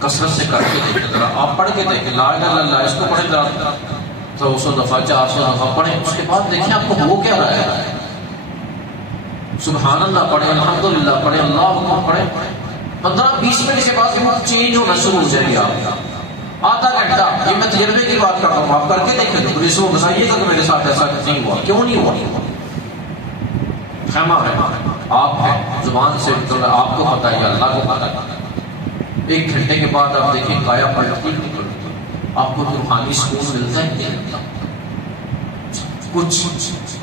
کثرت سے کر کے دیکھیں ذرا، آپ پڑھ کے دیکھیں لا الہ الا اللہ، اس کو پڑھیں ذرا 300 دفعہ 400 دفعہ پڑھیں، اس کے بعد دیکھیں آپ کو ہو کیا رہا ہے۔ سبحان اللہ پڑھیں، الحمدللہ پڑھیں، اللہ اکبر پڑھیں، 15-20 منٹ کے بعد وہ چینج ہونا شروع ہو جائے گی آپ کا۔ آدھا گھنٹہ، یہ میں تجربے کی بات کرتا ہوں، آپ کر کے دیکھیں تو پولیس کو بتائیے گا کہ میرے ساتھ ایسا نہیں ہوا، کیوں نہیں ہوا؟ خیمہ ہے، آپ ہیں، زبان سے آپ کو پتہ ہے، اللہ کو پتہ ہے۔ 1 گھنٹے کے بعد آپ دیکھیں کایا پلٹتی نہیں پلٹتی، آپ کو روحانی سکون ملتا ہے نہیں ملتا کچھ؟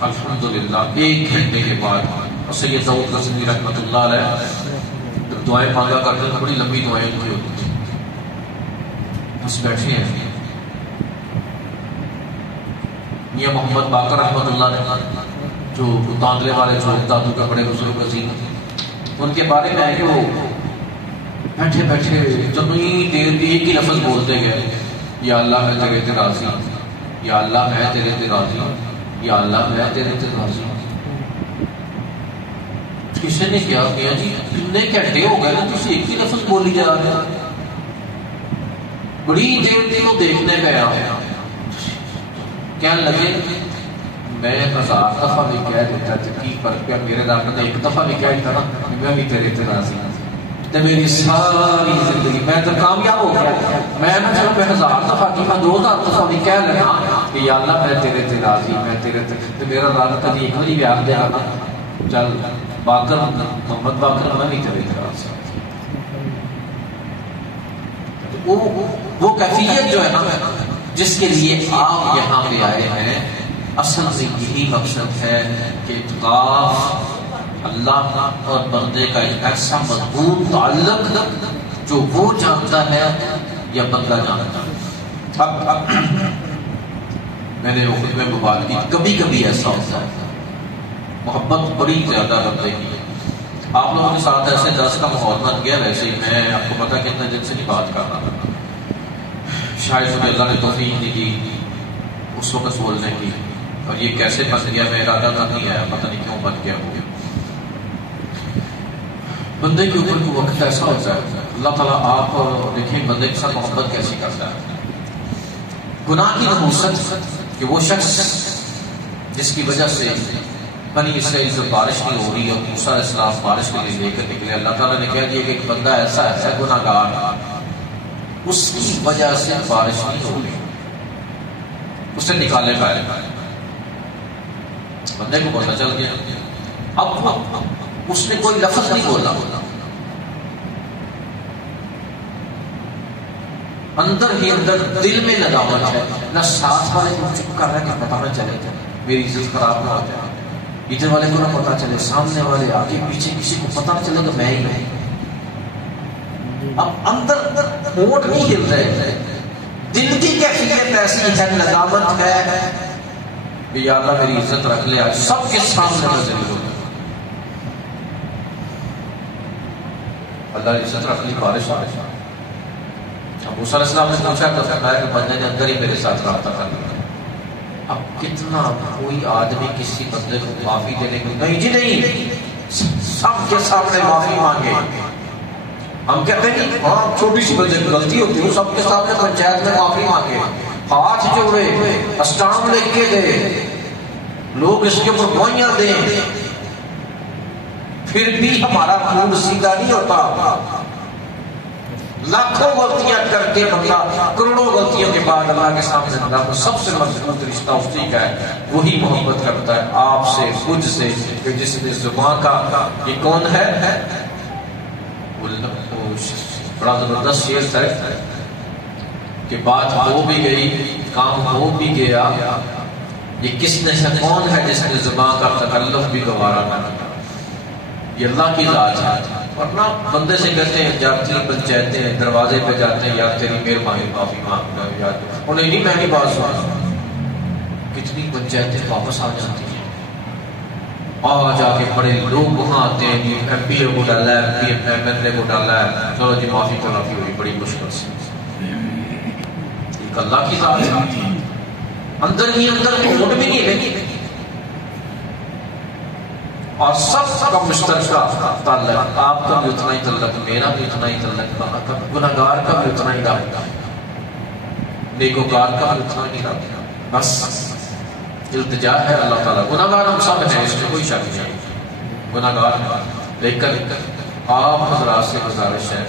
الحمدللہ 1 گھنٹے کے بعد سید داؤد غزنوی رحمۃ اللہ علیہ جب دعائیں مانگا کرتے ہیں، بڑی لمبی دعائیں کی ہوتی تھیں، بس بیٹھے ہیں۔ میاں محمد باقر رحمۃ اللہ علیہ جو تاندلے والے جو دادو کے بڑے بزرگ عظیم، ان کے بارے میں ہے کہ وہ بیٹھے بیٹھے جتنی دیر بھی ایک ہی لفظ بولتے گئے، یا اللہ میں تیرے تے راضی، یا اللہ میں تیرے تے راضی، یا اللہ میں تیرے تے راضی۔ کسی نے کیا کیا جی کتنے گھنٹے ہو گئے نا تھی ایک ہی لفظ بولی جا رہے ہیں، بڑی دیر تھی وہ دیکھنے گیا، کہنے لگے میں 1000 دفعہ بھی کہہ دیتا کی فرق پہ، میرے رب نے 1 دفعہ بھی کہہ دیتا نا میں بھی تیرے تے راضی ہوں، تو میری ساری زندگی میں تو کامیاب ہو گیا۔ میں نہ چلو میں 1000 دفعہ کی، میں 2000 دفعہ بھی کہہ لینا کہ یا اللہ میں تیرے تے راضی، میں تیرے تے، تو میرا رب کبھی ایک باری بھی آخ دے گا چل باقر محمد باقر میں بھی تیرے تے راضی۔ وہ کیفیت جو ہے نا جس کے لیے آپ یہاں پہ آئے ہیں، اصل میں یہی مقصد ہے کہ اعتکاف اللہ اور بندے کا ایک ایسا مضبوط تعلق جو وہ جانتا ہے یا بندہ جانتا ہے۔ اب میں نے وہ خطبے میں بات کی، کبھی کبھی ایسا ہوتا ہے محبت بڑی زیادہ بندے کی، آپ لوگوں کے ساتھ ایسے درس کا ماحول بن گیا، ویسے ہی میں آپ کو پتا کتنے دن سے نہیں بات کر رہا تھا، شاید مجھے اللہ نے توفیق نہیں دی اس وقت بولنے کی، اور یہ کیسے بن گیا میں ارادہ کا نہیں آیا، پتہ نہیں کیوں بن گیا ہو گیا۔ بندے کے اوپر کوئی وقت ایسا ہوتا ہے اللہ تعالیٰ، آپ دیکھیں بندے کے ساتھ محبت کیسی کرتا ہے۔ گناہ کی نحوست کہ وہ شخص جس کی وجہ سے بنی اسرائیل سے بارش نہیں ہو رہی اور موسیٰ علیہ السلام بارش کے لیے لے کر نکلے، اللہ تعالیٰ نے کہہ دیا کہ ایک بندہ ایسا ہے گناہ گار، اس کی وجہ سے بارش نہیں ہو رہی، اسے نکالے پائے، بندے کو پتہ چل گیا۔ اب اس نے کوئی لفظ نہیں بولا، اندر ہی اندر دل میں ندامت ہے، نہ ساتھ والے کو چپ کر رہا ہے کہ پتہ نہ چلے میری عزت خراب نہ ہو جائے، ادھر والے کو نہ پتہ چلے، سامنے والے آگے پیچھے کسی کو پتہ نہ چلے کہ میں ہی نہیں۔ اب اندر ہونٹ نہیں ہل رہے، دل کی کیفیت ایسی ہے، ندامت ہے کہ یا اللہ میری عزت رکھ لے، آج سب کے سامنے میں ذلیل ہو گیا، اللہ عزت رکھ لی، بارش آ رہی۔ موسیٰ علیہ السلام نے پوچھا تو فرمایا کہ بندے نے اندر ہی میرے ساتھ رابطہ کر لیا۔ اب کتنا کوئی آدمی کسی بندے کو معافی دینے کو نہیں جی نہیں، سب کے سامنے معافی مانگے۔ ہم کہتے ہیں کہ ہاں چھوٹی سی بندے کی غلطی ہوتی ہے، سب کے سامنے پنچایت میں معافی مانگے، ہاتھ جوڑے، اسٹامپ لکھ کے دے، لوگ اس کے اوپر گواہیاں دیں، پھر بھی ہمارا موڈ سیدھا نہیں ہوتا۔ لاکھوں غلطیاں کر کے بندہ کروڑوں غلطیوں کے بعد اللہ کے سامنے اللہ کو سب سے مضبوط رشتہ اسی کا ہے، وہی محبت کرتا ہے آپ سے، مجھ سے، کہ جس نے زبان کا یہ کون ہے، بڑا زبردست شعر ہے کہ بات ہو بھی گئی کام ہو بھی گیا، یہ کس نے سے کون ہے جس نے زبان کا تکلف بھی گوارا نہ کیا، یہ اللہ کی ذات ہے۔ ورنہ بندے سے کہتے ہیں جاتی پنچایتیں دروازے پہ جاتے ہیں یار تیری مہربانی معافی مانگ رہا یار، انہیں نہیں میں نہیں بات سنا، کتنی پنچایتیں واپس آ جاتی ہیں، آ جا کے بڑے لوگ وہاں آتے ہیں، ایم پی او کو ڈالا ہے، ایم ایل اے کو ڈالا ہے، چلو جی معافی ہوئی بڑی مشکل سے۔ ایک اللہ کی ذات ہے، اندر ہی اندر ووٹ بھی نہیں ہے، اور سب کا مشترکہ تعلق، آپ کا بھی اتنا ہی تعلق، میرا بھی اتنا ہی تعلق، گناہگار کا بھی اتنا ہی رابطہ، نیکوکار کا بھی اتنا ہی رابطہ. بس التجا ہے اللہ تعالیٰ. گناہگار ہم سب ہیں، اس میں کوئی شک نہیں، گناہگار ہیں، لیکن آپ حضرات سے گزارش ہے،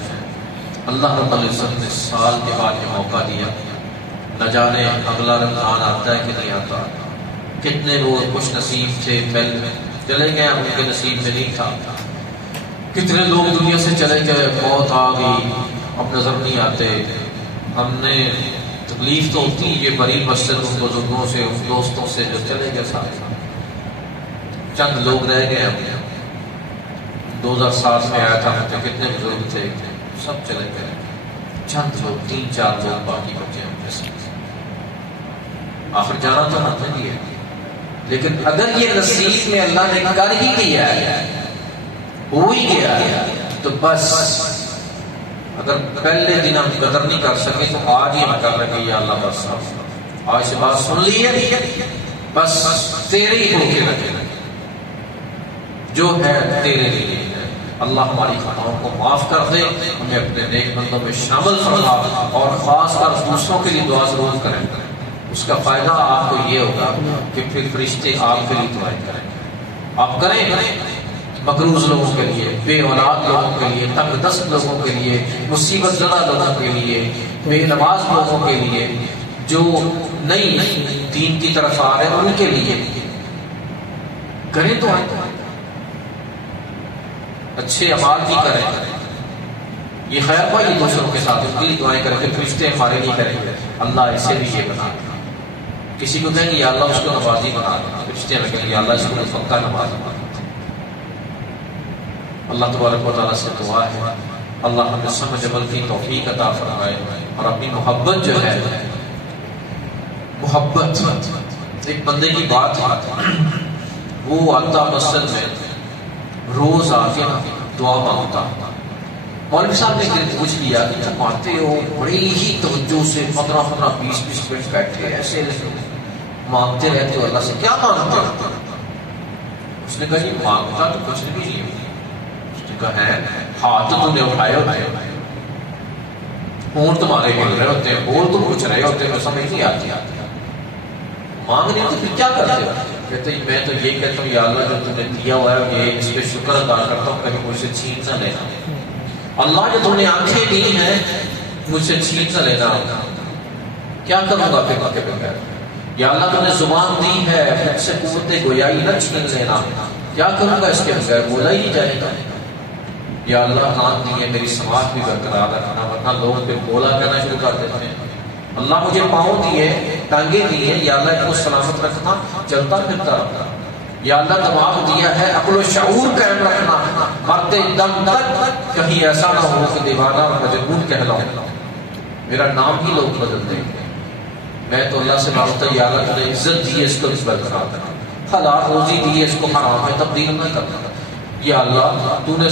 اللہ رب العزت نے سال کے بعد یہ موقع دیا، نہ جانے اگلا رمضان آتا ہے کہ نہیں آتا. کتنے لوگ خوش نصیب تھے، پہلے چلے گئے، ان کے نصیب میں نہیں تھا. کتنے لوگ دنیا سے چلے گئے، موت آ گئی، اب نظر نہیں آتے. ہم نے تکلیف تو ہوتی، یہ بڑی مسجد ان بزرگوں سے، ان دوستوں سے جو چلے گئے سارے. چند لوگ رہ گئے. ہم 2007 میں آیا تھا، مجھے کتنے بزرگ تھے، سب چلے گئے. چند لوگ، 3-4 لوگ باقی بچے ہم جیسے. آخر جانا تو ہم نے دیا، لیکن اگر یہ نصیب میں اللہ نے کر ہی دیا ہے، ہو ہی گیا ہے، تو بس اگر پہلے دن ہم قدر نہیں کر سکے تو آج ہی ہم کر رہے کہ یا اللہ بس آج سے بات سن لی ہے، بس تیرے ہی ہو کے رکھے، جو ہے تیرے لیے ہے. اللہ ہماری خطاؤں کو معاف کر دے، ہمیں اپنے نیک بندوں میں شامل فرما، اور خاص کر دوسروں کے لیے دعا ضرور کریں. اس کا فائدہ آپ کو یہ ہوگا کہ پھر فرشتے آپ کے لیے دعائیں کریں. آپ کریں مقروض لوگوں کے لیے، بے اولاد لوگوں کے لیے، تنگ دست لوگوں کے لیے، مصیبت زدہ لوگوں کے لیے، بے نماز لوگوں کے لیے، جو نئی دین کی طرف آ رہے ہیں ان کے لیے کریں. تو اچھے اعمال بھی کریں. یہ خیر بھائی دوسروں کے ساتھ ان کے لیے دعائیں کریں کہ فرشتے ہمارے لیے کریں گے اللہ ایسے بھی یہ بنا. کسی کو کہیں گے یا اللہ اس کو نمازی بنا دے، فرشتے میں کہیں گے یا اللہ اس کو فقہ نماز بنا. اللہ تبارک و تعالیٰ سے دعا ہے اللہ ہمیں سمجھ عمل کی توفیق عطا فرمائے، اور اپنی محبت جو ہے، محبت ایک بندے کی بات ہے، وہ آتا مسجد میں روز آ کے دعا مانگتا. مولوی صاحب نے پوچھ لیا کہ جب آتے ہو بڑی ہی توجہ سے 15-15 20-20 منٹ بیٹھے ایسے مانگتے رہتے ہو، اللہ سے کیا مانگتے ہو؟ اس نے کہا جی مانگتا تو کچھ بھی نہیں. ہے ہاتھ تو نے اٹھائے ہوتے ہیں، ہون تمہارے ہل رہے ہوتے ہیں، بول تم کچھ رہے ہوتے ہیں، سمجھ نہیں آتی. مانگ نہیں تو پھر کیا کرتے ہو؟ کہتے ہیں میں تو یہ کہتا ہوں یا اللہ جو تم نے دیا ہوا ہے یہ اس پہ شکر ادا کرتا ہوں، کبھی مجھ سے چھین نہ لینا. اللہ جو تم نے آنکھیں دی ہیں مجھ سے چھین نہ لینا. کیا کروں گا پھر کے بغیر؟ یا اللہ تم نے زبان دی ہے مجھ سے قوت گویائی نہ چھین لینا. کیا کروں گا اس کے بغیر؟ بولا ہی جائے گا. یا اللہ کان دی ہے میری سماعت بھی برقرار رکھنا، ورنہ لوگ پھر بولا کہنا شروع کر دیتے ہیں. اللہ مجھے پاؤں دیے، ٹانگیں دی ہیں، یا اللہ ان کو سلامت رکھنا، چلتا پھرتا رکھنا. یا اللہ دماغ دیا ہے، عقل و شعور قائم رکھنا، مرتے دم تک کہیں ایسا نہ ہو کہ دیوانہ اور مجنون کہلاؤں، میرا نام ہی لوگ بدل دیں گے. میں تو اللہ سے مانگتا یا اللہ تم نے عزت دی ہے اس کو بھی برقرار رکھنا، حلال روزی دی ہے اس کو حرام میں تبدیل نہ کرنا. یا اللہ تو نے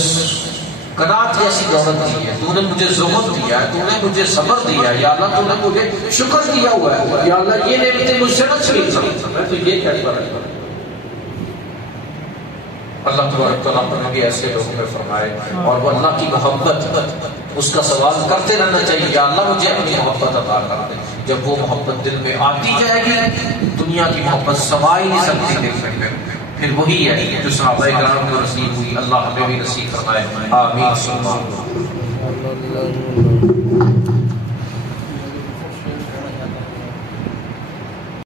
قناعت جیسی دولت دی ہے، تو نے مجھے زہد دیا ہے، تو نے مجھے صبر دیا ہے، یا اللہ تو نے مجھے شکر دیا ہوا ہے، یا اللہ یہ نعمتیں مجھ سے نہ چھین سکتا. میں تو یہ کہتا رہتا ہوں. اللہ تبارک تعالیٰ ہمیں بھی ایسے لوگوں میں فرمائے، اور وہ اللہ کی محبت اس کا سوال کرتے رہنا چاہیے یا اللہ مجھے اپنی محبت عطا کر دے. جب وہ محبت دل میں آتی جائے گی دنیا کی محبت سما ہی نہیں سکتی دل میں، پھر وہی ہے جو صحابہ کرام کو نصیب ہوئی. اللہ ہمیں بھی نصیب فرمائے، آمین.